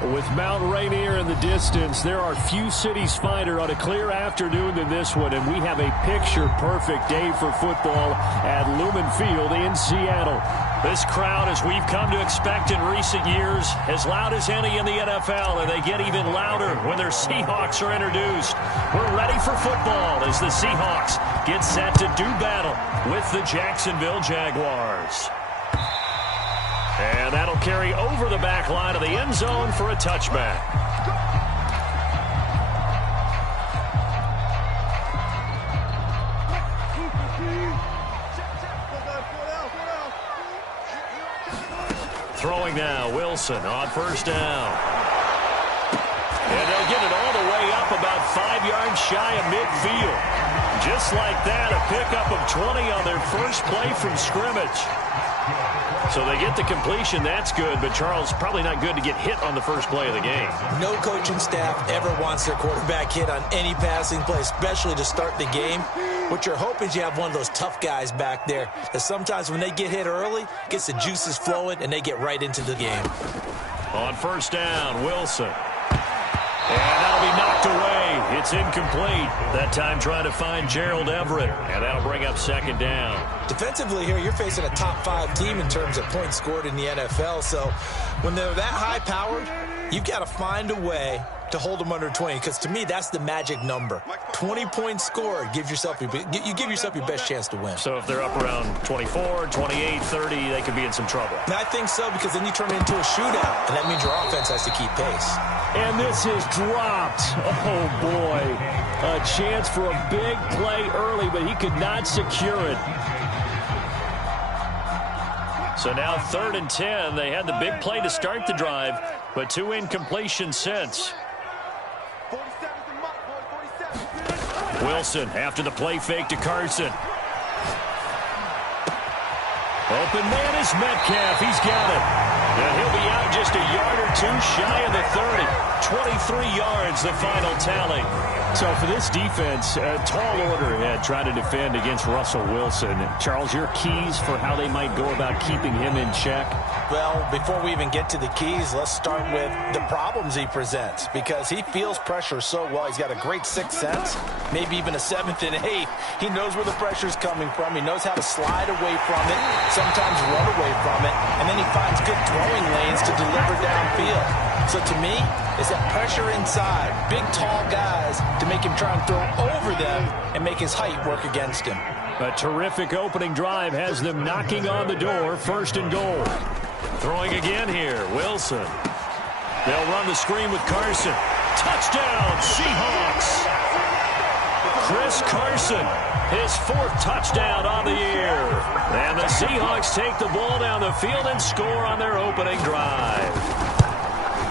With Mount Rainier in the distance, there are few cities finer on a clear afternoon than this one, and we have a picture-perfect day for football at Lumen Field in Seattle. This crowd, as we've come to expect in recent years, as loud as any in the NFL, and they get even louder when their Seahawks are introduced. We're ready for football as the Seahawks get set to do battle with the Jacksonville Jaguars. And that'll carry over the back line of the end zone for a touchback. Throwing now, Wilson on first down. And they'll get it all the way up about 5 yards shy of midfield. Just like that, a pickup of 20 on their first play from scrimmage. So they get the completion, that's good, but Charles, probably not good to get hit on the first play of the game. No coaching staff ever wants their quarterback hit on any passing play, especially to start the game. What you're hoping is you have one of those tough guys back there that sometimes when they get hit early, gets the juices flowing, and they get right into the game. On first down, Wilson. And that'll be knocked away. It's incomplete. That time trying to find Gerald Everett. And that'll bring up second down. Defensively here, you're facing a top-5 team in terms of points scored in the NFL. So when they're that high-powered, you've got to find a way to hold them under 20. Because to me, that's the magic number. 20 points scored, you give yourself your best chance to win. So if they're up around 24, 28, 30, they could be in some trouble. And I think so, because then you turn it into a shootout. And that means your offense has to keep pace. And this is dropped. Oh, boy. A chance for a big play early, but he could not secure it. So now 3rd and 10. They had the big play to start the drive, but 2 incompletions since. Wilson after the play fake to Carson. Open man is Metcalf. He's got it. And he'll be out just a yard or two shy of the 30. 23 yards, the final tally. So for this defense, a tall order ahead trying to defend against Russell Wilson. Charles, your keys for how they might go about keeping him in check? Well, before we even get to the keys, let's start with the problems he presents, because he feels pressure so well. He's got a great sixth sense, maybe even a 7th and 8th. He knows where the pressure's coming from. He knows how to slide away from it, sometimes run away from it, and then he finds good throwing lanes to deliver downfield. So to me, it's that pressure inside, big, tall guys to make him try and throw over them and make his height work against him. A terrific opening drive has them knocking on the door, 1st and goal. Throwing again here, Wilson. They'll run the screen with Carson. Touchdown, Seahawks! Chris Carson, his 4th touchdown on the year. And the Seahawks take the ball down the field and score on their opening drive.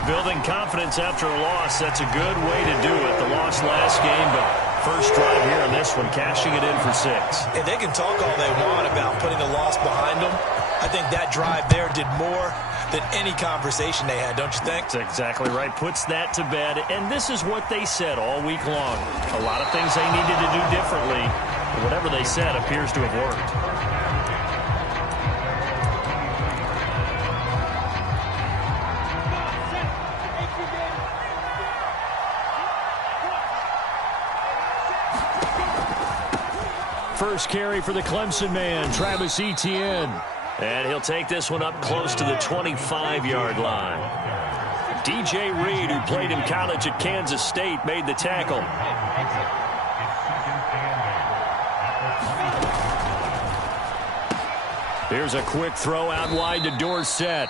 Building confidence after a loss, that's a good way to do it. The loss last game, but first drive here on this one, cashing it in for 6. And they can talk all they want about putting the loss behind them. I think that drive there did more than any conversation they had, don't you think? That's exactly right. Puts that to bed. And this is what they said all week long. A lot of things they needed to do differently. But whatever they said appears to have worked. First carry for the Clemson man, Travis Etienne. And he'll take this one up close to the 25-yard line. DJ Reed, who played in college at Kansas State, made the tackle. Here's a quick throw out wide to Dorsett.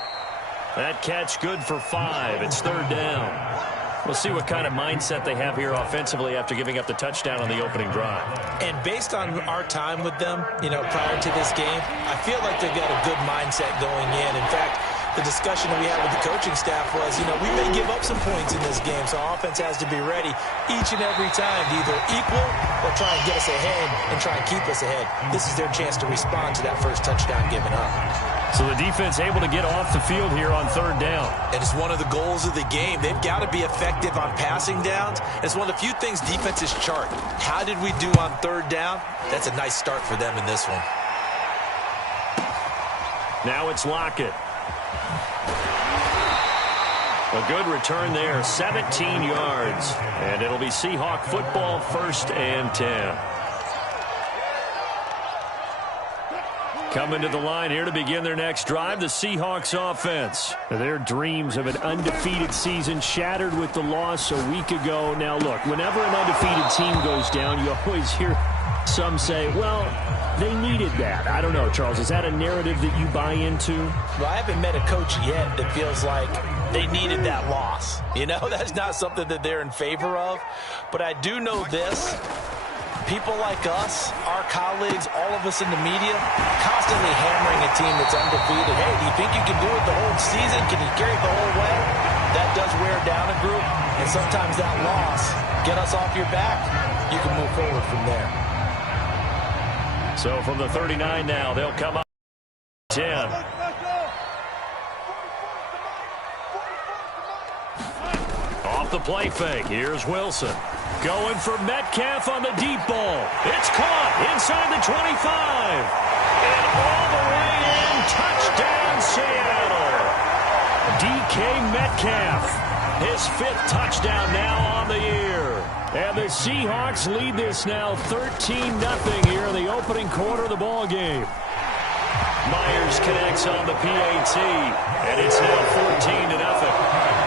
That catch good for 5. It's 3rd down. We'll see what kind of mindset they have here offensively after giving up the touchdown on the opening drive. And based on our time with them, prior to this game, I feel like they've got a good mindset going in. In fact, the discussion that we had with the coaching staff was, we may give up some points in this game, so our offense has to be ready each and every time to either equal or try and get us ahead and try and keep us ahead. This is their chance to respond to that first touchdown given up. So the defense able to get off the field here on 3rd down. And it's one of the goals of the game. They've got to be effective on passing downs. It's one of the few things defenses chart. How did we do on 3rd down? That's a nice start for them in this one. Now it's Lockett. A good return there, 17 yards. And it'll be Seahawk football, 1st and 10. Coming to the line here to begin their next drive, the Seahawks offense. Their dreams of an undefeated season shattered with the loss a week ago. Now, look, whenever an undefeated team goes down, you always hear some say, well, they needed that. I don't know, Charles. Is that a narrative that you buy into? Well, I haven't met a coach yet that feels like they needed that loss. You know, that's not something that they're in favor of. But I do know this. People like us, our colleagues, all of us in the media, constantly hammering a team that's undefeated. Hey, do you think you can do it the whole season? Can you carry it the whole way? That does wear down a group. And sometimes that loss, get us off your back, you can move forward from there. So from the 39 now, they'll come up 10. Off the play fake, here's Wilson. Going for Metcalf on the deep ball. It's caught inside the 25. And all the way in, touchdown Seattle. DK Metcalf, his 5th touchdown now on the year. And the Seahawks lead this now 13-0 here in the opening quarter of the ball game. Myers connects on the PAT, and it's now 14-0.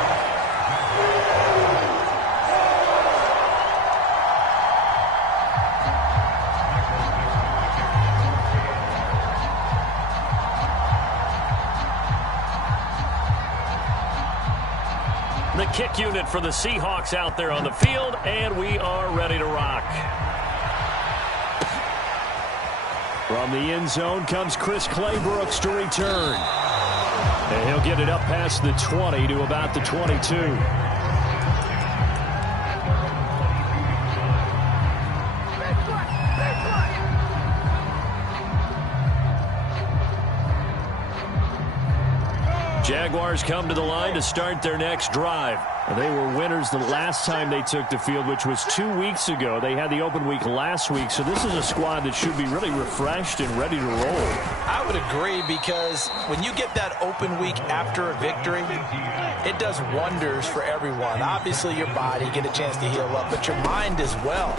The kick unit for the Seahawks out there on the field, and we are ready to rock. From the end zone comes Chris Claybrooks to return. And he'll get it up past the 20 to about the 22. Jaguars come to the line to start their next drive. They were winners the last time they took the field, which was 2 weeks ago. They had the open week last week, so this is a squad that should be really refreshed and ready to roll. I would agree, because when you get that open week after a victory, it does wonders for everyone. Obviously, your body, get a chance to heal up, but your mind as well.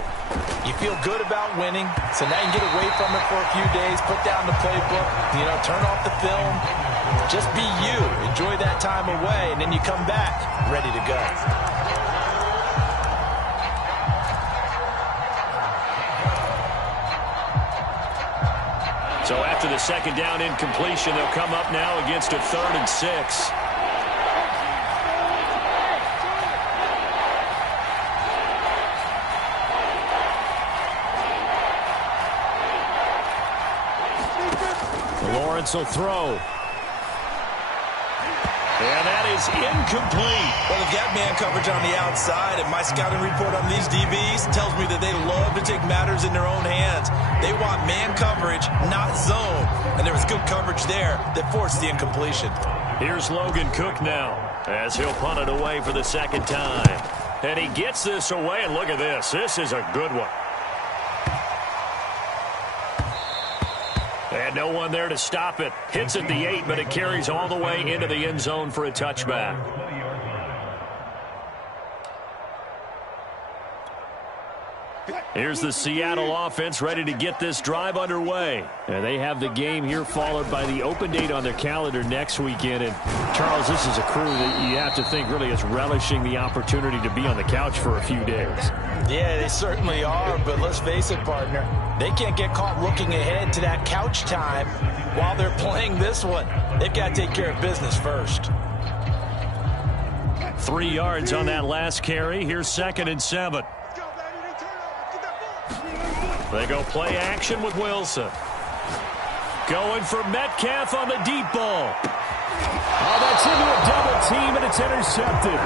You feel good about winning, so now you can get away from it for a few days, put down the playbook, turn off the film. Just be you. Enjoy that time away, and then you come back ready to go. So after the second down incompletion, they'll come up now against a 3rd and 6. Lawrence will throw. And that is incomplete. Well, they've got man coverage on the outside, and my scouting report on these DBs tells me that they love to take matters in their own hands. They want man coverage, not zone. And there was good coverage there that forced the incompletion. Here's Logan Cook now, as he'll punt it away for the 2nd time. And he gets this away, and look at this. This is a good one. And no one there to stop it. Hits at the 8, but it carries all the way into the end zone for a touchback. Here's the Seattle offense ready to get this drive underway. And they have the game here followed by the open date on their calendar next weekend. And, Charles, this is a crew that you have to think really is relishing the opportunity to be on the couch for a few days. Yeah, they certainly are, but let's face it, partner. They can't get caught looking ahead to that couch time while they're playing this one. They've got to take care of business first. 3 yards on that last carry. Here's 2nd and 7. They go play action with Wilson. Going for Metcalf on the deep ball. Oh, that's into a double team, and it's intercepted.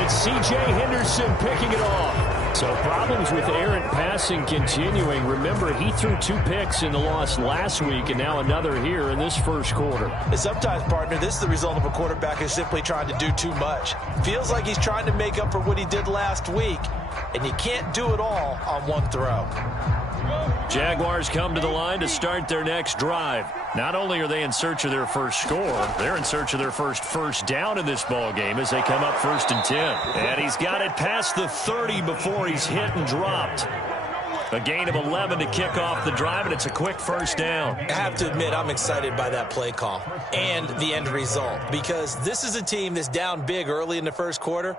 It's C.J. Henderson picking it off. So problems with errant passing continuing. Remember, he threw 2 picks in the loss last week, and now another here in this first quarter. And sometimes, partner, this is the result of a quarterback who's simply trying to do too much. Feels like he's trying to make up for what he did last week. and you can't do it all on one throw. Jaguars come to the line to start their next drive. Not only are they in search of their first score, they're in search of their first down in this ball game as they come up 1st and 10. And he's got it past the 30 before he's hit and dropped. A gain of 11 to kick off the drive, and it's a quick first down. I have to admit, I'm excited by that play call and the end result, because this is a team that's down big early in the first quarter,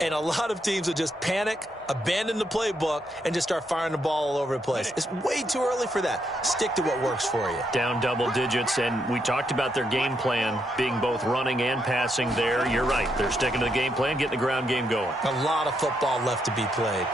and a lot of teams will just panic, abandon the playbook, and just start firing the ball all over the place. It's way too early for that. Stick to what works for you. Down double digits, and we talked about their game plan being both running and passing there. You're right. They're sticking to the game plan, getting the ground game going. A lot of football left to be played.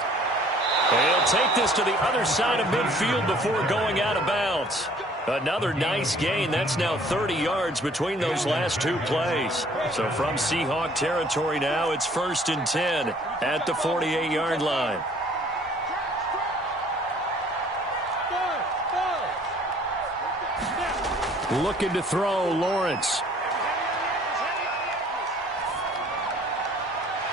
They'll take this to the other side of midfield before going out of bounds. Another nice gain. That's now 30 yards between those last two plays. So from Seahawk territory now, it's 1st and 10 at the 48-yard line. Looking to throw, Lawrence.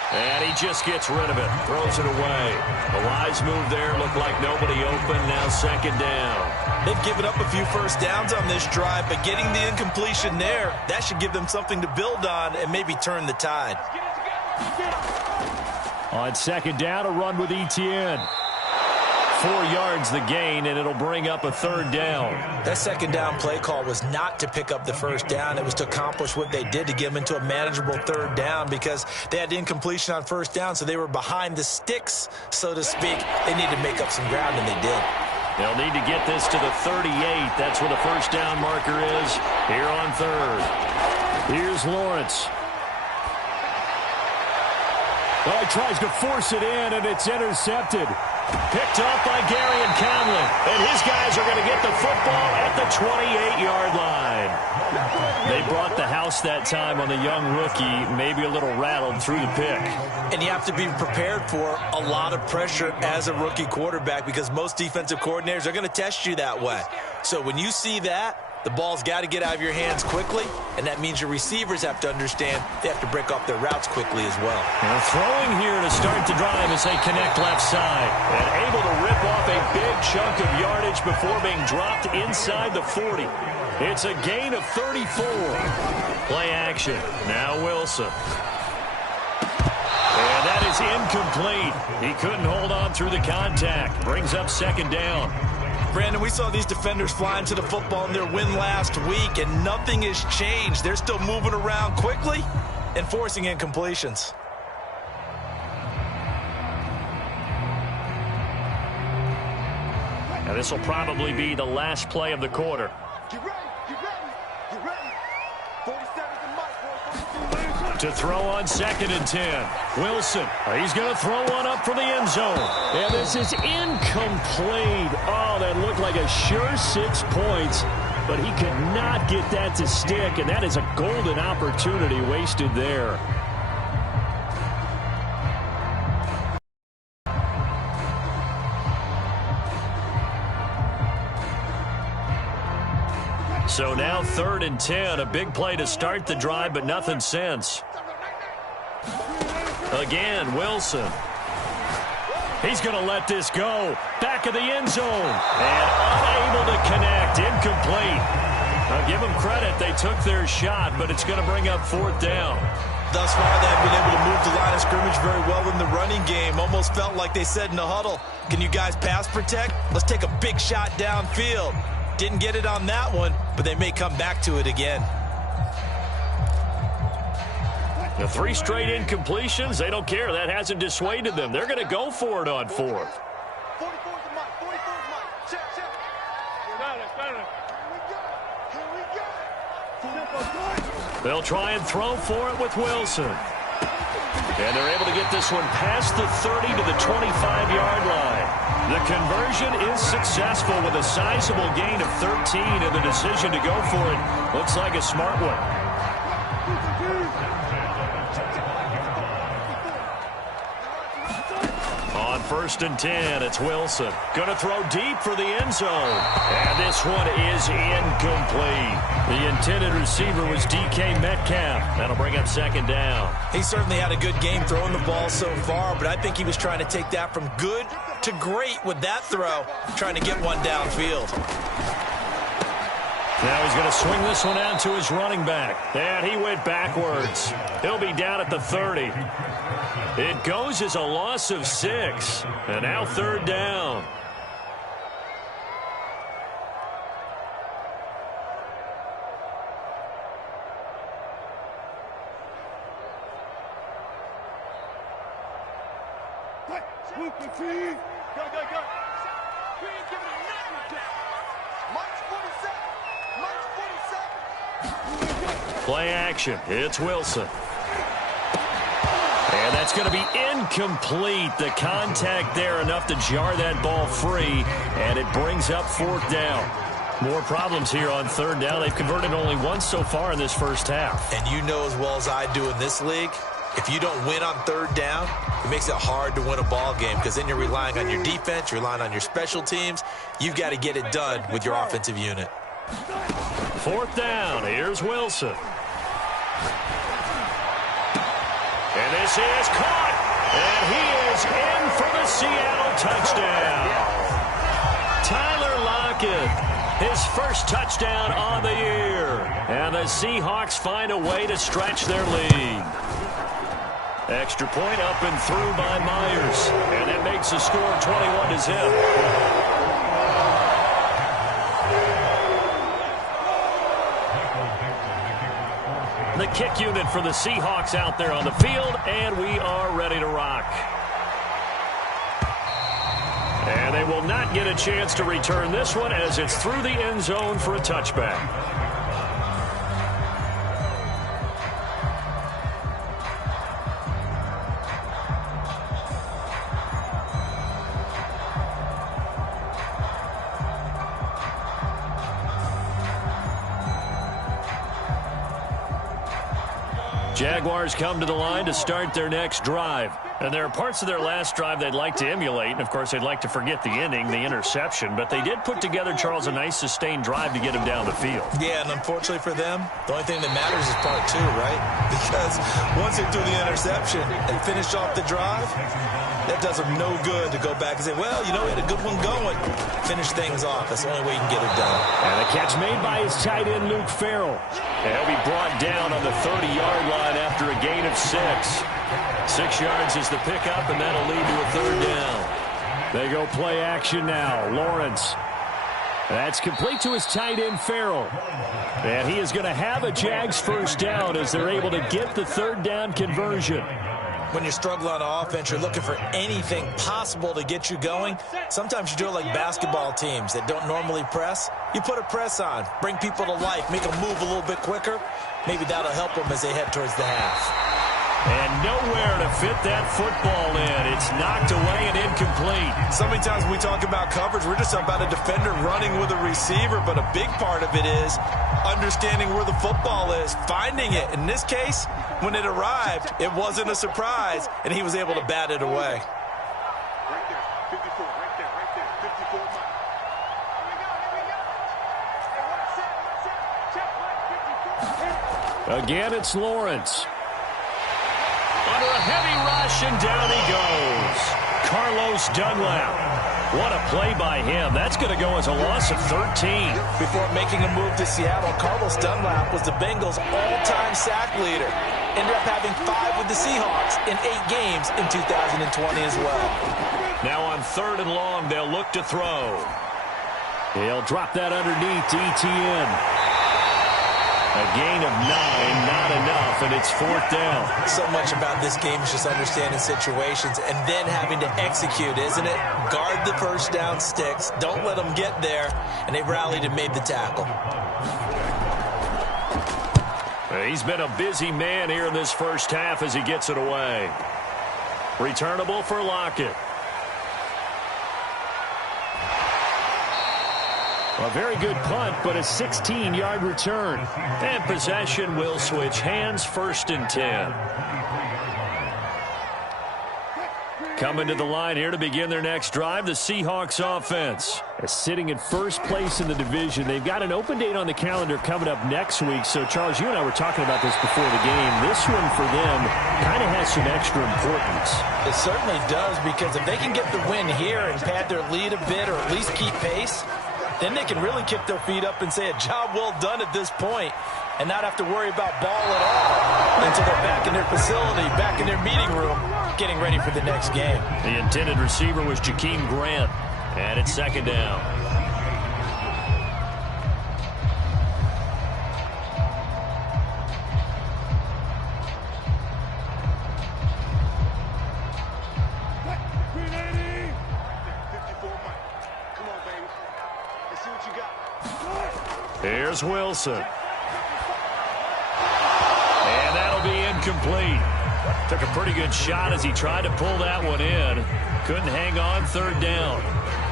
And he just gets rid of it, throws it away. A wise move there, looked like nobody open, now 2nd down. They've given up a few first downs on this drive, but getting the incompletion there, that should give them something to build on and maybe turn the tide. On 2nd down, a run with Etienne. 4 yards the gain, and it'll bring up a 3rd down. That 2nd down play call was not to pick up the first down. It was to accomplish what they did, to get them into a manageable 3rd down, because they had incompletion on 1st down, so they were behind the sticks, so to speak. They needed to make up some ground, and they did. They'll need to get this to the 38. That's where the 1st down marker is here on 3rd. Here's Lawrence. Oh, he tries to force it in, and it's intercepted. Picked up by Gary and Conlon. And his guys are going to get the football at the 28-yard line. They brought the house that time on the young rookie, maybe a little rattled through the pick. And you have to be prepared for a lot of pressure as a rookie quarterback, because most defensive coordinators are going to test you that way. So when you see that, the ball's got to get out of your hands quickly, and that means your receivers have to understand they have to break off their routes quickly as well. They're throwing here to start the drive as they connect left side, and able to rip off a big chunk of yardage before being dropped inside the 40. It's a gain of 34. Play action. Now Wilson. And that is incomplete. He couldn't hold on through the contact. Brings up 2nd down. Brandon, we saw these defenders flying to the football in their win last week, and nothing has changed. They're still moving around quickly and forcing incompletions. Now this will probably be the last play of the quarter. Get ready, get ready, get ready. 47's the mic, To throw on 2nd and 10. Wilson, he's going to throw one up for the end zone. And this is incomplete. Oh, that looked like a sure 6 points, but he could not get that to stick, and that is a golden opportunity wasted there. So now 3rd and 10, a big play to start the drive, but nothing since. Again, Wilson. He's going to let this go. Back of the end zone. And unable to connect. Incomplete. Now give them credit. They took their shot, but it's going to bring up 4th down. Thus far, they've been able to move the line of scrimmage very well in the running game. Almost felt like they said in the huddle, can you guys pass protect? Let's take a big shot downfield. Didn't get it on that one, but they may come back to it again. The 3 straight incompletions, they don't care. That hasn't dissuaded them. They're going to go for it on 4th. 44's the mic, 44's the mic. Check, check. Got it. Here we go. They'll try and throw for it with Wilson. And they're able to get this one past the 30 to the 25-yard line. The conversion is successful with a sizable gain of 13, and the decision to go for it looks like a smart one. On first and 10. It's Wilson. Going to throw deep for the end zone. And this one is incomplete. The intended receiver was DK Metcalf. That'll bring up second down. He certainly had a good game throwing the ball so far, but I think he was trying to take that from good to great with that throw, trying to get one downfield. Now he's going to swing this one out to his running back. And he went backwards. He'll be down at the 30. It goes as a loss of 6. And now third down. Go. We ain't giving it nothing. March 47. Play action. It's Wilson. And that's going to be incomplete. The contact there enough to jar that ball free, and it brings up fourth down. More problems here on third down. They've converted only once so far in this first half. And you know as well as I do in this league, if you don't win on third down, it makes it hard to win a ball game because then you're relying on your defense, you're relying on your special teams. You've got to get it done with your offensive unit. Fourth down. Here's Wilson. And this is caught. And he is in for the Seattle touchdown. Tyler Lockett, his first touchdown on the year. And the Seahawks find a way to stretch their lead. Extra point up and through by Myers. And that makes the score 21-0. The kick unit for the Seahawks out there on the field, and we are ready to rock. And they will not get a chance to return this one as it's through the end zone for a touchback. Jaguars come to the line to start their next drive. And there are parts of their last drive they'd like to emulate. And, of course, they'd like to forget the ending, the interception. But they did put together, Charles, a nice sustained drive to get him down the field. Yeah, and unfortunately for them, the only thing that matters is part two, right? Because once they threw the interception and finished off the drive, that does them no good to go back and say, well, you know, we had a good one going. Finish things off. That's the only way you can get it done. And a catch made by his tight end, Luke Farrell. And he'll be brought down on the 30-yard line after a gain of 6. 6 yards is the pickup, and that'll lead to a third down. They go play action now. Lawrence. That's complete to his tight end, Farrell. And he is going to have a Jags first down as they're able to get the third down conversion. When you're struggling on offense, you're looking for anything possible to get you going. Sometimes you do it like basketball teams that don't normally press. You put a press on, bring people to life, make them move a little bit quicker. Maybe that'll help them as they head towards the half. And nowhere to fit that football in. It's knocked away and incomplete. So many times when we talk about coverage, we're just about a defender running with a receiver, but a big part of it is understanding where the football is, finding it. In this case, when it arrived, it wasn't a surprise, and he was able to bat it away. Right there, 54, right there, 54 miles. Here we go. Again, it's Lawrence. Under a heavy rush, and down he goes. Carlos Dunlap. What a play by him. That's going to go as a loss of 13. Before making a move to Seattle, Carlos Dunlap was the Bengals' all-time sack leader. Ended up having 5 with the Seahawks in 8 games in 2020 as well. Now on third and long, they'll look to throw. He'll drop that underneath to Etienne. A gain of 9, not enough, and it's fourth down. So much about this game is just understanding situations and then having to execute, isn't it? Guard the first down sticks. Don't let them get there. And they rallied and made the tackle. He's been a busy man here in this first half as he gets it away. Returnable for Lockett. A very good punt, but a 16-yard return. And possession will switch hands, first and 10. Coming to the line here to begin their next drive, the Seahawks offense. Sitting in first place in the division. They've got an open date on the calendar coming up next week. So, Charles, you and I were talking about this before the game. This one for them kind of has some extra importance. It certainly does, because if they can get the win here and pad their lead a bit or at least keep pace, then they can really kick their feet up and say a job well done at this point and not have to worry about ball at all until they're back in their facility, back in their meeting room, getting ready for the next game. The intended receiver was Jakeem Grant, and it's second down. Here's Wilson. And that'll be incomplete. Took a pretty good shot as he tried to pull that one in. Couldn't hang on, third down.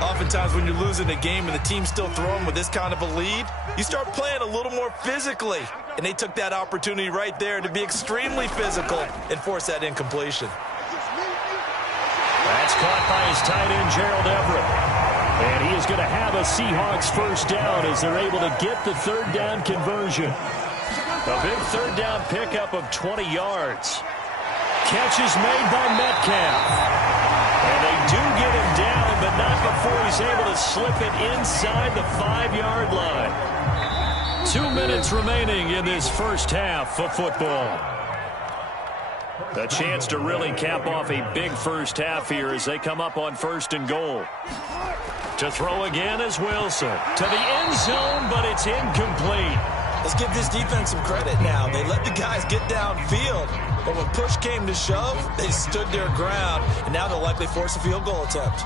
Oftentimes when you're losing a game and the team's still throwing with this kind of a lead, you start playing a little more physically. And they took that opportunity right there to be extremely physical and force that incompletion. That's caught by his tight end, Gerald Everett. And he is going to have a Seahawks first down as they're able to get the third down conversion. A big third down pickup of 20 yards. Catch is made by Metcalf. And they do get him down, but not before he's able to slip it inside the 5-yard line. 2 minutes remaining in this first half of football. A chance to really cap off a big first half here as they come up on first and goal. To throw again is Wilson. To the end zone, but it's incomplete. Let's give this defense some credit now. They let the guys get downfield, but when push came to shove, they stood their ground, and now they'll likely force a field goal attempt.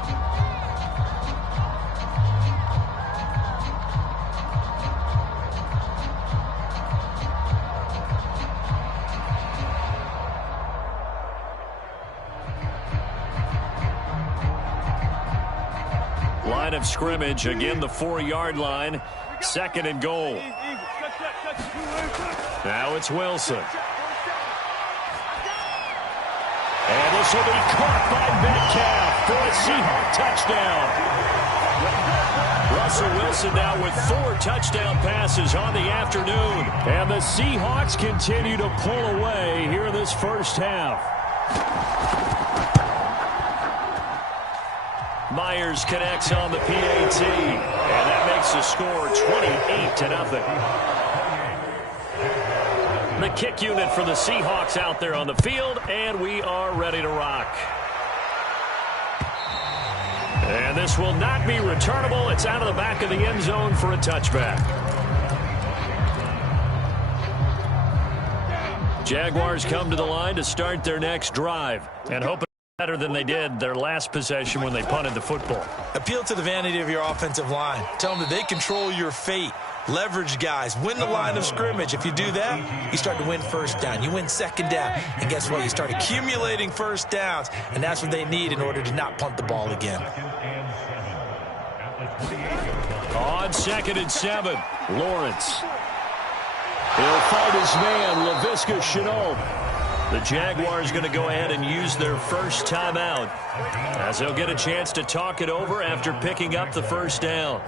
Line of scrimmage, again the 4-yard line, second and goal. Now it's Wilson. And this will be caught by Metcalf for a Seahawk touchdown. Russell Wilson now with 4 touchdown passes on the afternoon. And the Seahawks continue to pull away here in this first half. Myers connects on the PAT, and that makes the score 28-0. The kick unit for the Seahawks out there on the field, and we are ready to rock. And this will not be returnable. It's out of the back of the end zone for a touchback. Jaguars come to the line to start their next drive and hope better than they did their last possession when they punted the football. Appeal to the vanity of your offensive line. Tell them that they control your fate. Leverage guys. Win the line of scrimmage. If you do that, you start to win first down. You win second down. And guess what? You start accumulating first downs. And that's what they need in order to not punt the ball again. On 2nd and 7, Lawrence. He'll find his man, Laviska Shenault. The Jaguars going to go ahead and use their first timeout as they'll get a chance to talk it over after picking up the first down.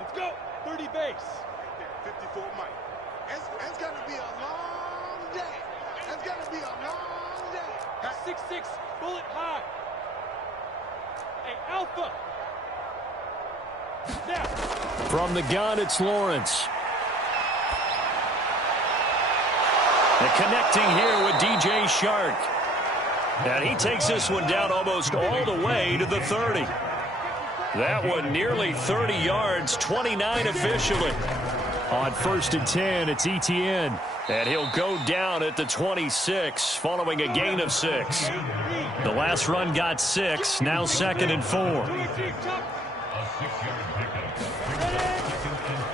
Let's go. 30 base. 54 Mike. It's going to be a long day. It's going to be a long day. 6'6", bullet high. Hey, Alpha. From the gun, it's Lawrence. And connecting here with DJ Shark. And he takes this one down almost all the way to the 30. That one nearly 30 yards, 29 officially. On 1st and 10, it's Etienne. And he'll go down at the 26 following a gain of 6. The last run got 6, now 2nd and 4.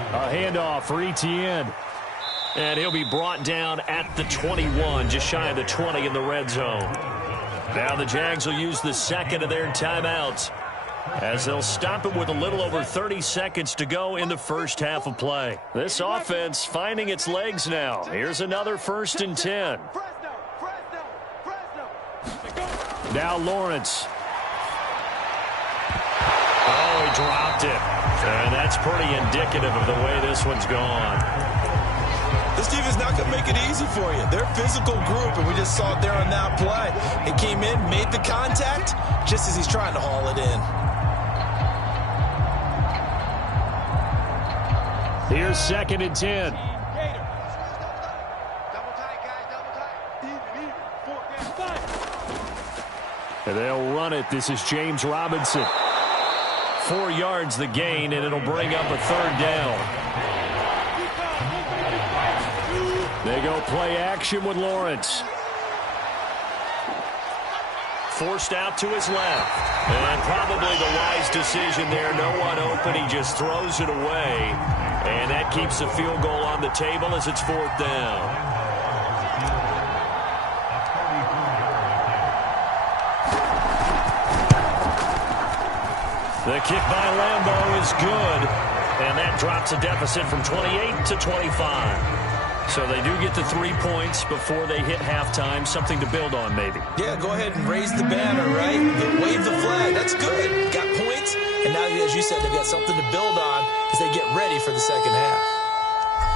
A handoff for Etienne. And he'll be brought down at the 21, just shy of the 20 in the red zone. Now the Jags will use the second of their timeouts. as they'll stop it with a little over 30 seconds to go in the first half of play. This offense finding its legs now. Here's another 1st and 10. Now Lawrence. Oh, he dropped it. And that's pretty indicative of the way this one's gone. This team is not going to make it easy for you. They're a physical group, and we just saw it there on that play. It came in, made the contact, just as he's trying to haul it in. Here's 2nd and 10. And they'll run it. This is James Robinson. 4 yards the gain, and it'll bring up a 3rd down. They go play action with Lawrence. Forced out to his left. And probably the wise decision there. No one open. He just throws it away. And that keeps the field goal on the table as it's 4th down. The kick by Lambeau is good. And that drops a deficit from 28 to 25. So they do get the 3 points before they hit halftime. Something to build on, maybe. Yeah, go ahead and raise the banner, right? Wave the flag. That's good. Got points. And now, as you said, they've got something to build on as they get ready for the second half.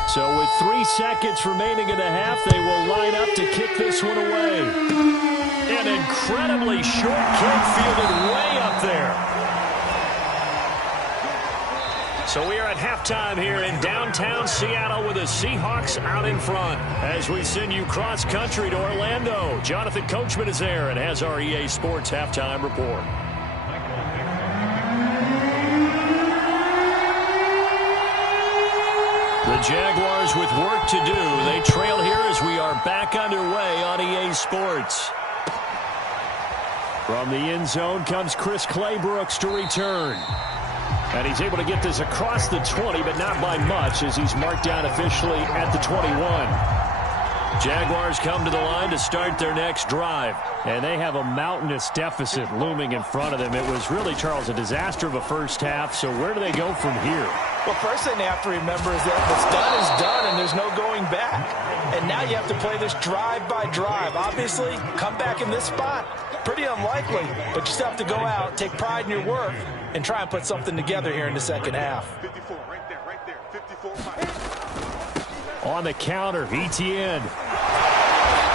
So with 3 seconds remaining in the half, they will line up to kick this one away. An incredibly short kick fielded way up there. So we are at halftime here in downtown Seattle with the Seahawks out in front. As we send you cross-country to Orlando, Jonathan Coachman is there and has our EA Sports halftime report. The Jaguars with work to do. They trail here as we are back underway on EA Sports. From the end zone comes Chris Claybrooks to return. And he's able to get this across the 20, but not by much as he's marked down officially at the 21. Jaguars come to the line to start their next drive. And they have a mountainous deficit looming in front of them. It was really, Charles, a disaster of a first half. So where do they go from here? Well, first thing they have to remember is that what's done is done, and there's no going back. And now you have to play this drive by drive. Obviously, come back in this spot, pretty unlikely. But you still have to go out, take pride in your work, and try and put something together here in the second half. 54, right there, 54 miles. On the counter, Etienne.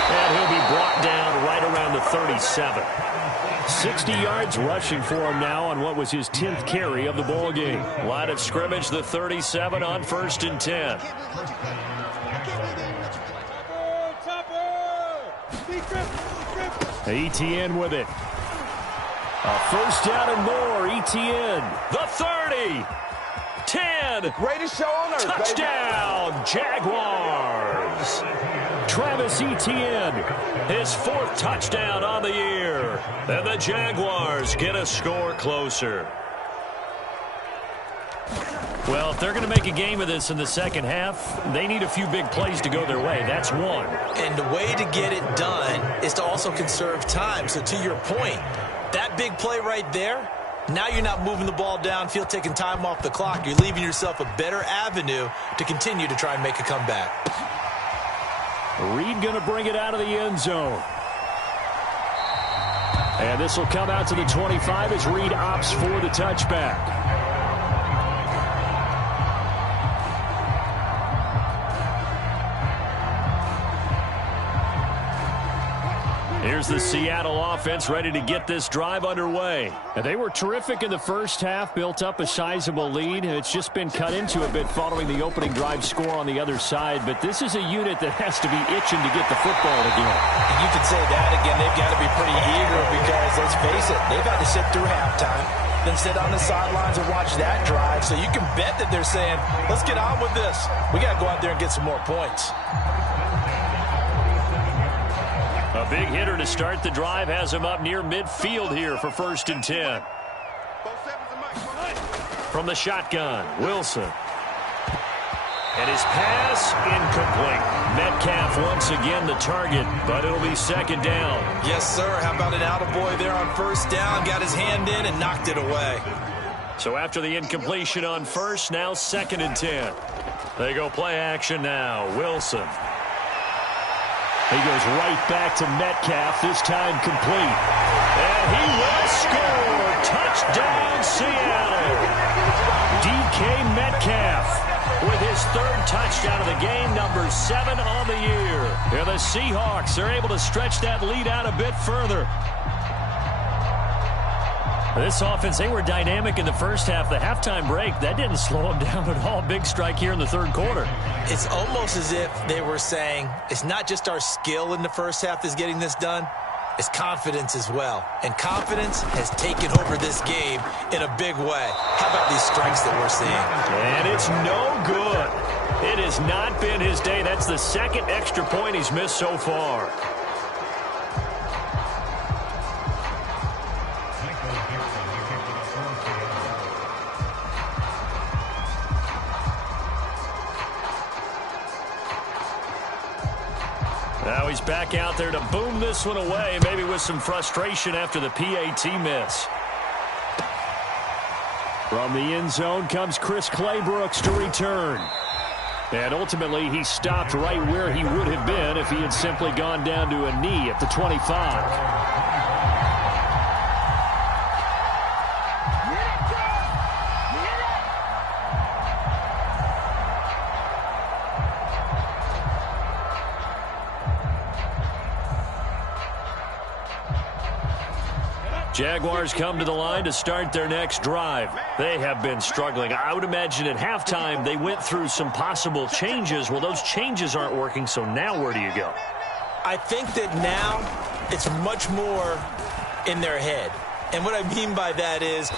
And he'll be brought down right around the 37. 60 yards rushing for him now on what was his 10th carry of the ball game. Line of scrimmage, the 37 on 1st and 10. Etienne with it. A first down and more. Etienne. The 30. 10. Greatest show on earth, touchdown, baby. Jaguars. Travis Etienne, his 4th touchdown on the year. And the Jaguars get a score closer. Well, if they're going to make a game of this in the second half, they need a few big plays to go their way. That's one. And the way to get it done is to also conserve time. So to your point, that big play right there, now you're not moving the ball downfield, taking time off the clock. You're leaving yourself a better avenue to continue to try and make a comeback. Reed going to bring it out of the end zone. And this will come out to the 25 as Reed opts for the touchback. Here's the Seattle offense ready to get this drive underway. And they were terrific in the first half, built up a sizable lead. It's just been cut into a bit following the opening drive score on the other side. But this is a unit that has to be itching to get the football again. You could say that again. They've got to be pretty eager because, let's face it, they've had to sit through halftime, then sit on the sidelines and watch that drive. So you can bet that they're saying, let's get on with this. We got to go out there and get some more points. A big hitter to start the drive has him up near midfield here for 1st and 10. From the shotgun, Wilson. And his pass incomplete. Metcalf once again the target, but it'll be second down. Yes, sir. How about an attaboy there on first down? Got his hand in and knocked it away. So after the incompletion on first, now 2nd and 10. They go play action now. Wilson. He goes right back to Metcalf, this time complete. And he will score. Touchdown, Seattle. DK Metcalf with his 3rd touchdown of the game, number 7 on the year. And the Seahawks are able to stretch that lead out a bit further. This offense, they were dynamic in the first half. The halftime break, that didn't slow them down at all. Big strike here in the 3rd quarter. It's almost as if they were saying, it's not just our skill in the first half that's getting this done, it's confidence as well. And confidence has taken over this game in a big way. How about these strikes that we're seeing? And it's no good. It has not been his day. That's the 2nd extra point he's missed so far. Now he's back out there to boom this one away, maybe with some frustration after the PAT miss. From the end zone comes Chris Claybrooks to return. And ultimately, he stopped right where he would have been if he had simply gone down to a knee at the 25. Jaguars come to the line to start their next drive. They have been struggling. I would imagine at halftime they went through some possible changes. Well, those changes aren't working, so now where do you go? I think that now it's much more in their head. And what I mean by that is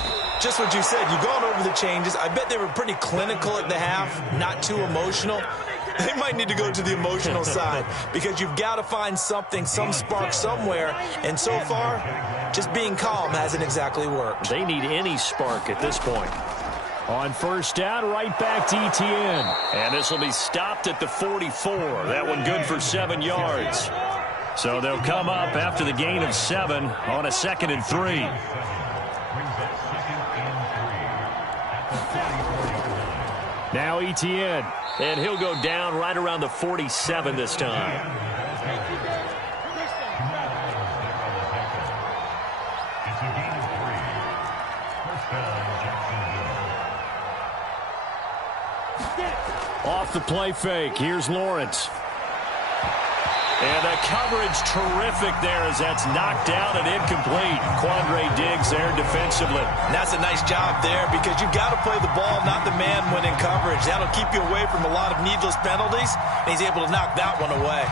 just what you said. You've gone over the changes. I bet they were pretty clinical at the half, not too emotional. They might need to go to the emotional side because you've got to find something, some spark somewhere. And so far, just being calm hasn't exactly worked. They need any spark at this point. On first down, right back to Etienne. And this will be stopped at the 44. That one good for 7 yards. So they'll come up after the gain of 7 on a 2nd and 3. Now Etienne. And he'll go down right around the 47 this time. Off the play fake. Here's Lawrence. And the coverage terrific there as that's knocked down and incomplete. Quandre Diggs there defensively. And that's a nice job there because you've got to play the ball, not the man when in coverage. That'll keep you away from a lot of needless penalties, and he's able to knock that one away.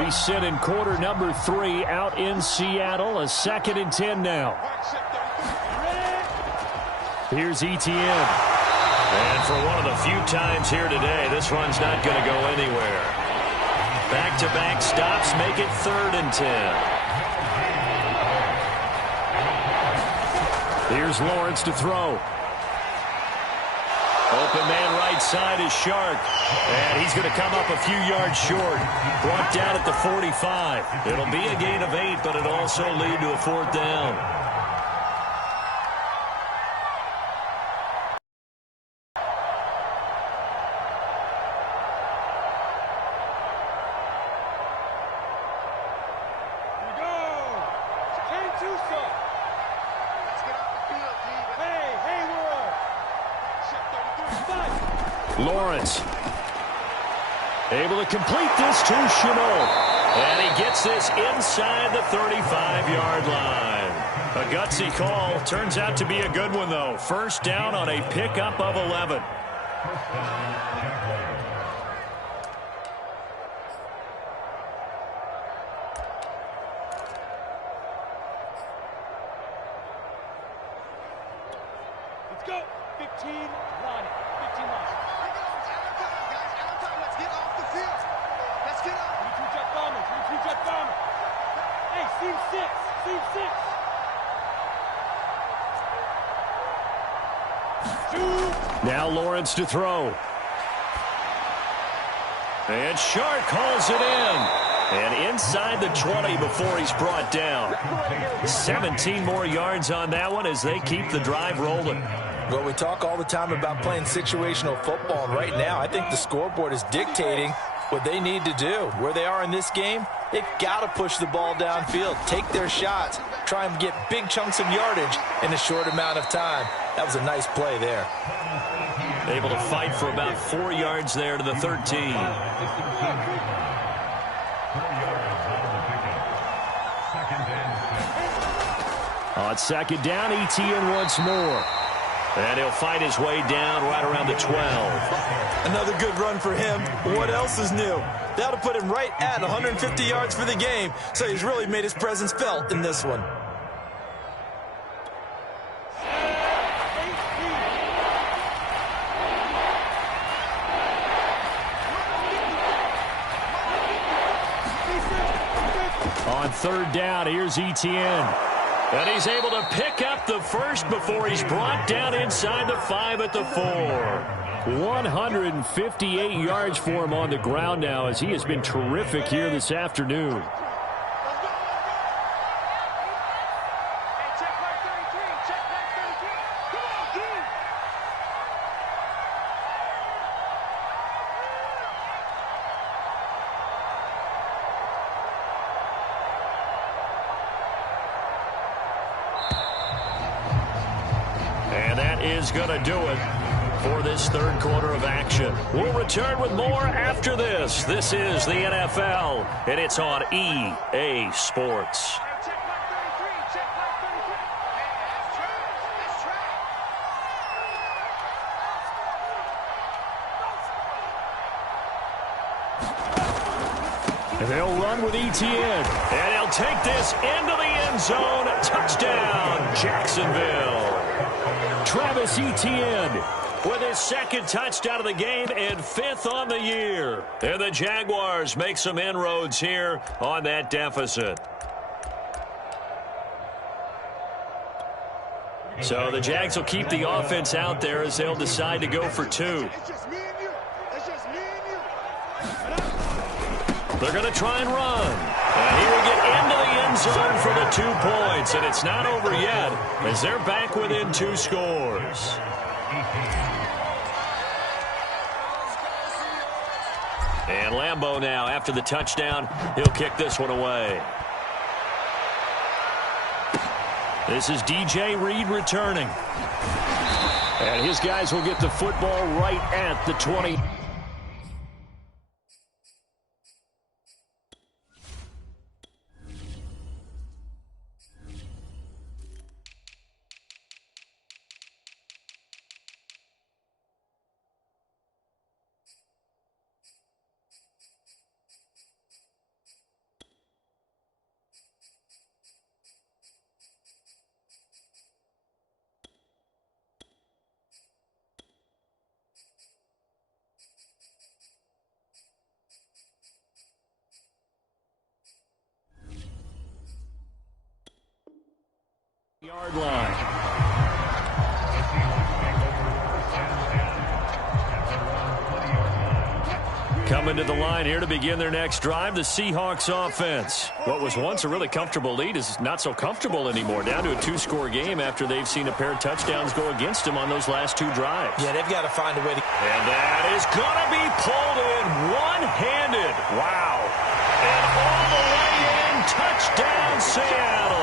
We sit in quarter number 3 out in Seattle. A 2nd and 10 now. Here's Etienne. And for one of the few times here today, this one's not going to go anywhere. Back-to-back stops make it 3rd and 10. Here's Lawrence to throw. Open man right side is Shark. And he's going to come up a few yards short. Brought down at the 45. It'll be a gain of 8, but it'll also lead to a 4th down. Lawrence able to complete this to Shenault. And he gets this inside the 35-yard line. A gutsy call. Turns out to be a good one, though. First down on a pickup of 11. Let's go. 15 line. 15 line. Let's get off the field. Let's get up. 3-2 jet bomber. 3-2 jet bomber. Hey, seam 6. Seam 6. 2. Now Lawrence to throw. And Shark calls it in. And inside the 20 before he's brought down. 17 more yards on that one as they keep the drive rolling. Well, we talk all the time about playing situational football, and right now I think the scoreboard is dictating what they need to do. Where they are in this game, they've got to push the ball downfield, take their shots, try and get big chunks of yardage in a short amount of time. That was a nice play there. Able to fight for about 4 yards there to the 13. On second down, Etienne once more. And he'll fight his way down right around the 12. Another good run for him. What else is new? That'll put him right at 150 yards for the game, so he's really made his presence felt in this one. On third down, here's Etienne. And he's able to pick up the first before he's brought down inside the 5 at the 4. 158 yards for him on the ground now as he has been terrific here this afternoon. Is going to do it for this third quarter of action. We'll return with more after this. This is the NFL, and it's on EA Sports. They'll run with Etienne, and he'll take this into the end zone. Touchdown, Jacksonville. Travis Etienne with his second touchdown of the game and 5th on the year. And the Jaguars make some inroads here on that deficit. So the Jags will keep the offense out there as they'll decide to go for 2. They're going to try and run. And he will get into the end zone for the 2 points. And it's not over yet as they're back within 2 scores. And Lambeau now, after the touchdown, he'll kick this one away. This is DJ Reed returning. And his guys will get the football right at the 20. Yard line. Coming to the line here to begin their next drive, the Seahawks offense. What was once a really comfortable lead is not so comfortable anymore. Down to a 2-score game after they've seen a pair of touchdowns go against them on those last 2 drives. Yeah, they've got to find a way to... And that is going to be pulled in one-handed. Wow. And all the way in, touchdown Seattle.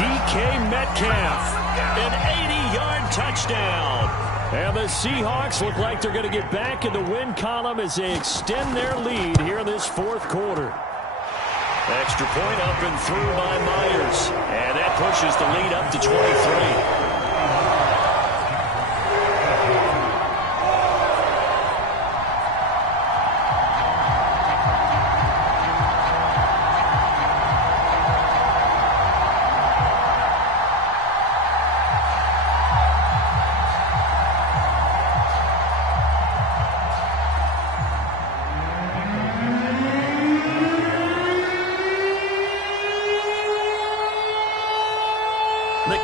DK Metcalf, an 80-yard touchdown. And the Seahawks look like they're going to get back in the win column as they extend their lead here in this 4th quarter. Extra point up and through by Myers. And that pushes the lead up to 23.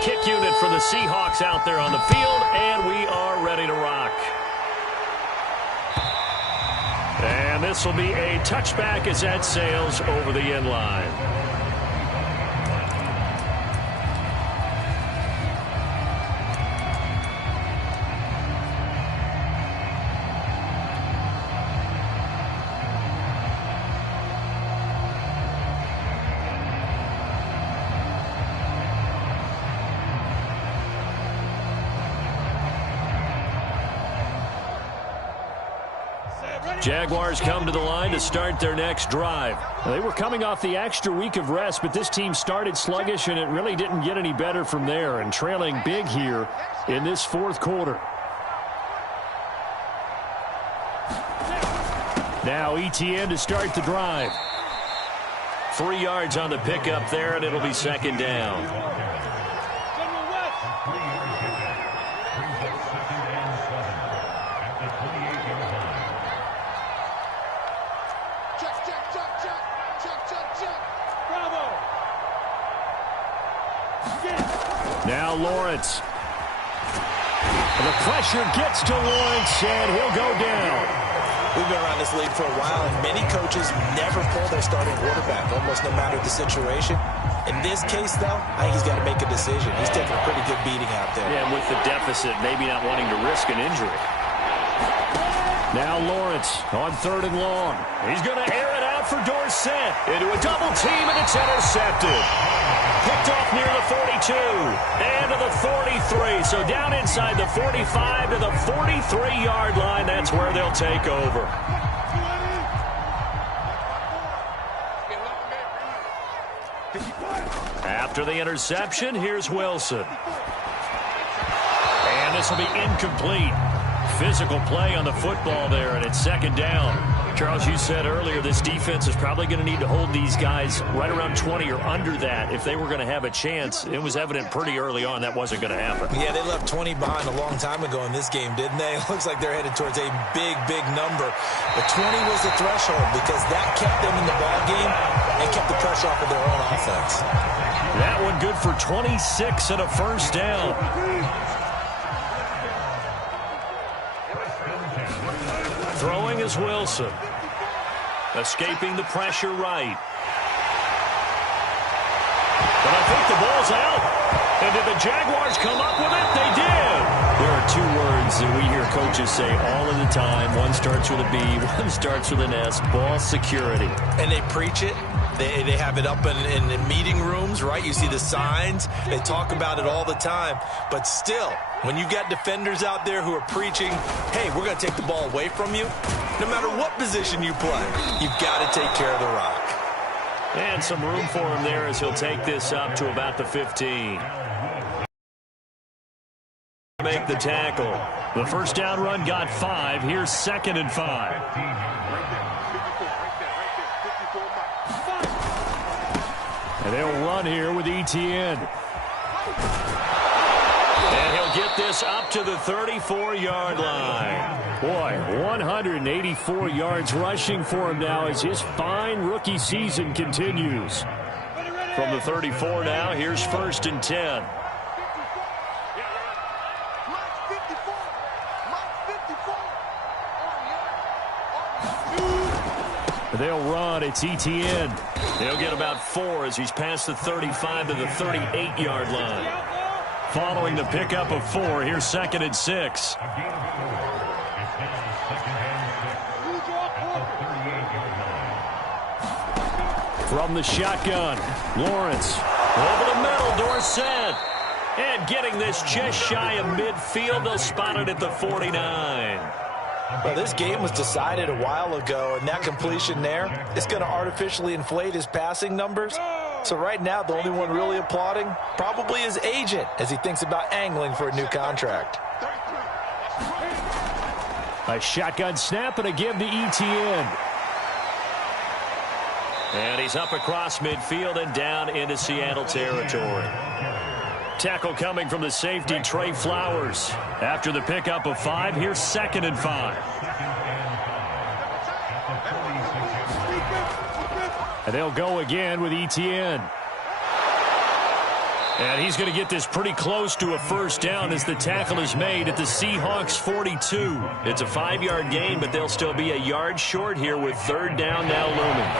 kick unit for the Seahawks out there on the field, and we are ready to rock. And this will be a touchback as that sails over the end line. Jaguars come to the line to start their next drive. They were coming off the extra week of rest, but this team started sluggish, and it really didn't get any better from there, and trailing big here in this fourth quarter. Now ETN to start the drive. 3 yards on the pickup there, and it'll be second down. Now Lawrence. The pressure gets to Lawrence, and he'll go down. We've been around this league for a while, and many coaches never pull their starting quarterback, almost no matter the situation. In this case, though, I think he's got to make a decision. He's taking a pretty good beating out there. Yeah, and with the deficit, maybe not wanting to risk an injury. Now Lawrence on 3rd and long. He's going to air it out for Dorsett. Into a double team, and it's intercepted. Picked off near the 42 and to the 43. So down inside the 45 to the 43-yard line. That's where they'll take over. After the interception, here's Wilson. And this will be incomplete. Physical play on the football there, and it's second down. Charles, you said earlier this defense is probably going to need to hold these guys right around 20 or under that if they were going to have a chance. It was evident pretty early on that wasn't going to happen. Yeah, they left 20 behind a long time ago in this game, didn't they? It looks like they're headed towards a big, big number. But 20 was the threshold because that kept them in the ball game and kept the pressure off of their own offense. That one good for 26 and a first down. Throwing is Wilson. Escaping the pressure right. But I think the ball's out. And did the Jaguars come up with it? They did. There are two words that we hear coaches say all of the time. One starts with a B, one starts with an S. Ball security. And they preach it. They have it up in meeting rooms, right? You see the signs. They talk about it all the time. But still, when you've got defenders out there who are preaching, hey, we're going to take the ball away from you, no matter what position you play, you've got to take care of the rock. And some room for him there as he'll take this up to about the 15. Make the tackle. The first down run got 5. Here's 2nd and 5. And they'll run here with ETN. And he'll get this up to the 34-yard line. Boy, 184 yards rushing for him now as his fine rookie season continues. From the 34 now, here's 1st and 10. They'll run. It's ETN. They'll get about 4 as he's past the 35 to the 38-yard line. Following the pickup of 4, here's 2nd and 6. From the shotgun, Lawrence. Over the middle, Dorsett. And getting this just shy of midfield, they'll spot it at the 49. Well, this game was decided a while ago, and that completion there is going to artificially inflate his passing numbers. So right now, the only one really applauding probably his agent as he thinks about angling for a new contract. A shotgun snap and a give to ETN. And he's up across midfield and down into Seattle territory. Tackle coming from the safety, Trey Flowers. After the pickup of 5, here's 2nd and 5. And they'll go again with ETN. And he's going to get this pretty close to a first down as the tackle is made at the Seahawks 42. It's a 5-yard gain, but they'll still be a yard short here with third down now looming.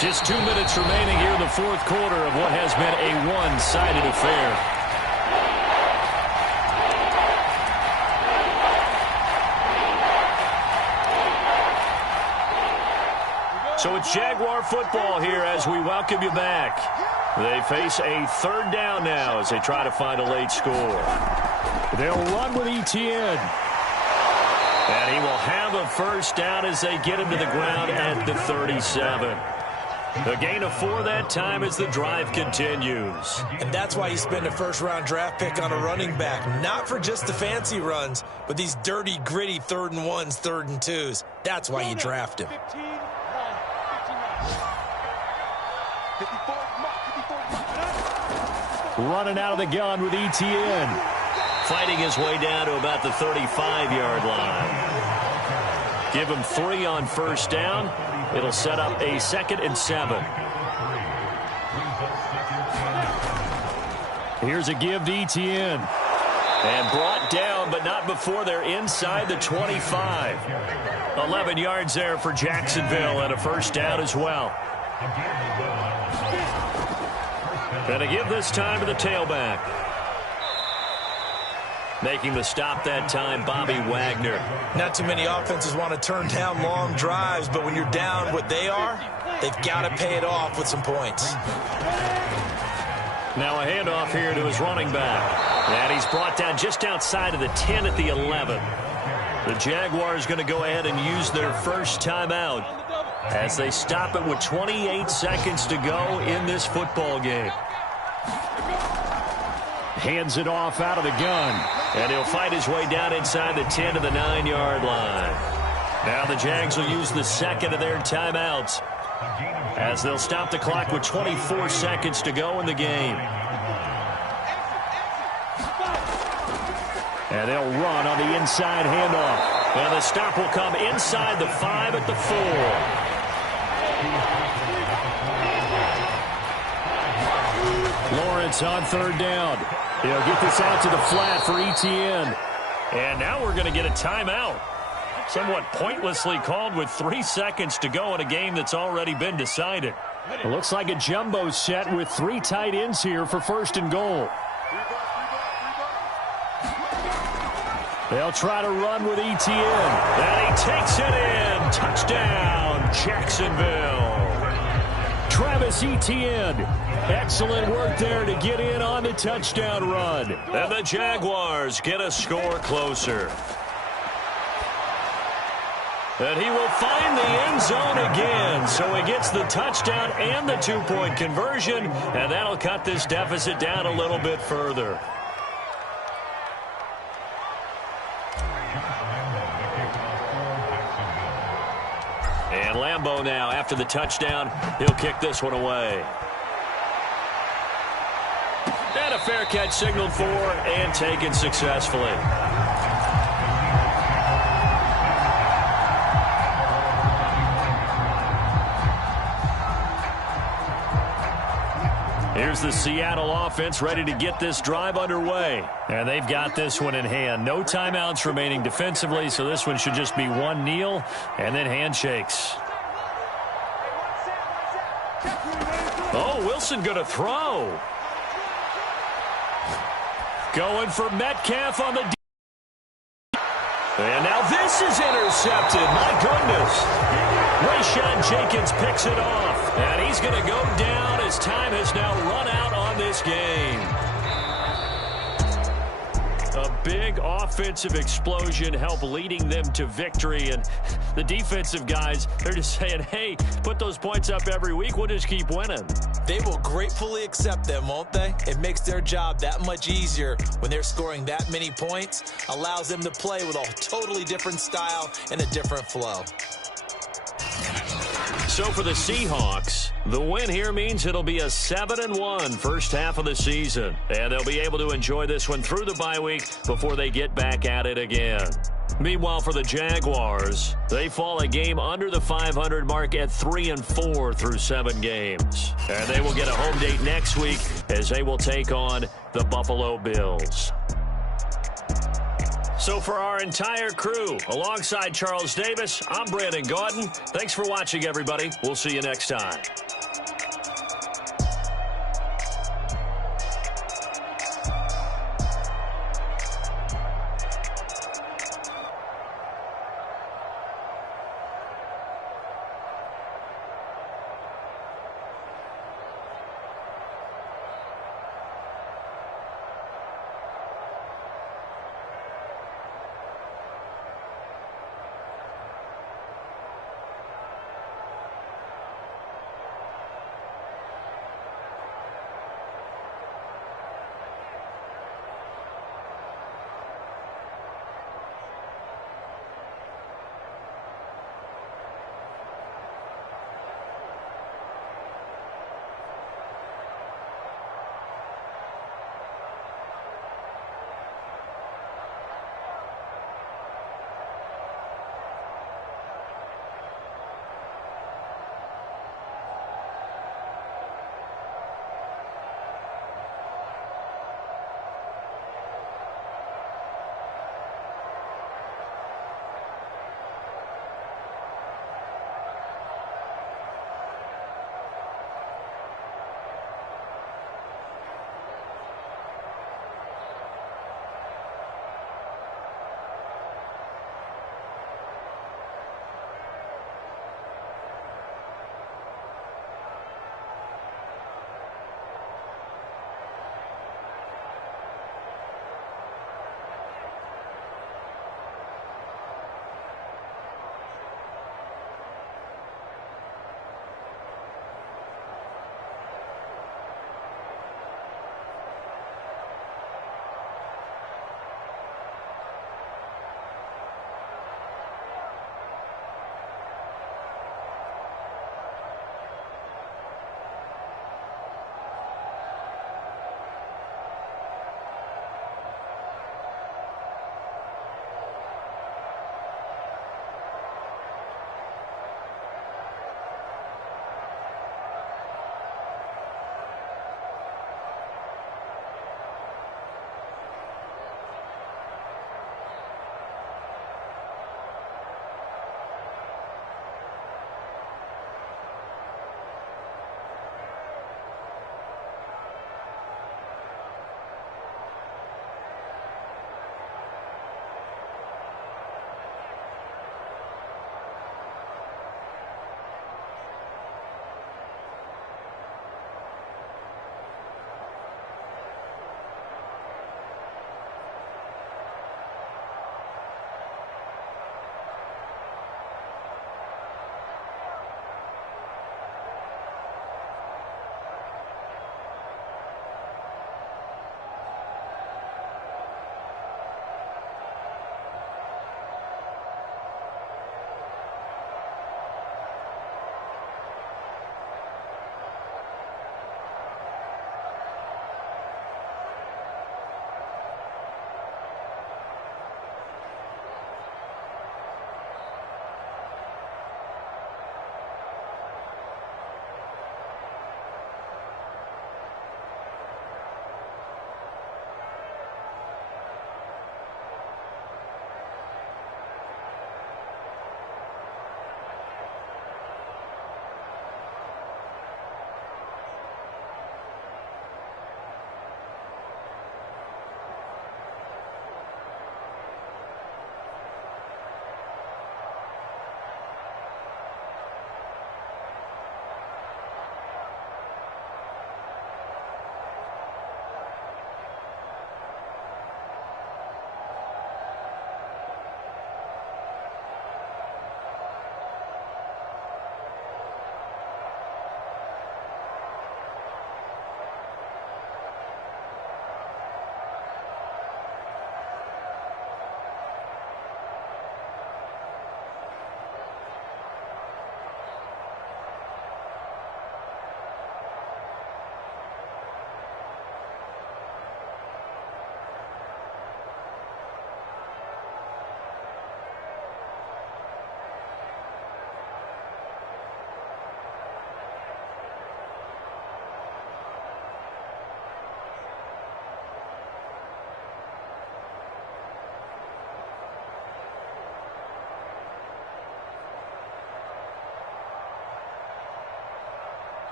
Just 2 minutes remaining here in the fourth quarter of what has been a one-sided affair. So it's Jaguar football here as we welcome you back. They face a third down now as they try to find a late score. They'll run with Etienne. And he will have a first down as they get him to the ground at the 37. A gain of 4 that time as the drive continues. And that's why you spend a first-round draft pick on a running back. Not for just the fancy runs, but these dirty, gritty 3rd and 1s, 3rd and 2s. That's why you draft him. Running out of the gun with Etienne. Fighting his way down to about the 35-yard line. Give him 3 on first down. It'll set up a 2nd and 7. Here's a give to Etienne. And brought down, but not before they're inside the 25. 11 yards there for Jacksonville and a first down as well. And a give this time to the tailback. Making the stop that time, Bobby Wagner. Not too many offenses want to turn down long drives, but when you're down what they are, they've got to pay it off with some points. Now a handoff here to his running back. And he's brought down just outside of the 10 at the 11. The Jaguars going to go ahead and use their first timeout as they stop it with 28 seconds to go in this football game. Hands it off out of the gun. And he'll fight his way down inside the 10 to the 9-yard line. Now the Jags will use the second of their timeouts as they'll stop the clock with 24 seconds to go in the game. And they'll run on the inside handoff. And the stop will come inside the 5 at the 4. Lawrence on third down. He'll get this out to the flat for Etienne. And now we're going to get a timeout. Somewhat pointlessly called with 3 seconds to go in a game that's already been decided. It looks like a jumbo set with 3 tight ends here for first and goal. They'll try to run with Etienne. And he takes it in. Touchdown, Jacksonville. Travis Etienne. Excellent work there to get in on the touchdown run. And the Jaguars get a score closer. And he will find the end zone again. So he gets the touchdown and the 2-point conversion. And that'll cut this deficit down a little bit further. And Lambeau now, after the touchdown, he'll kick this one away. And a fair catch signaled for and taken successfully. Here's the Seattle offense ready to get this drive underway. And they've got this one in hand. No timeouts remaining defensively, so this one should just be one kneel and then handshakes. Oh, Wilson going to throw. Going for Metcalf on the and now this is intercepted. My goodness. Rayshon Jenkins picks it off. And he's going to go down as time has now run out on this game. A big offensive explosion helped leading them to victory. And the defensive guys, they're just saying, hey, put those points up every week. We'll just keep winning. They will gratefully accept them, won't they? It makes their job that much easier when they're scoring that many points. Allows them to play with a totally different style and a different flow. So for the Seahawks, the win here means it'll be a 7-1 first half of the season. And they'll be able to enjoy this one through the bye week before they get back at it again. Meanwhile, for the Jaguars, they fall a game under the 500 mark at 3-4 through 7 games. And they will get a home date next week as they will take on the Buffalo Bills. So for our entire crew, alongside Charles Davis, I'm Brandon Gaudin. Thanks for watching, everybody. We'll see you next time.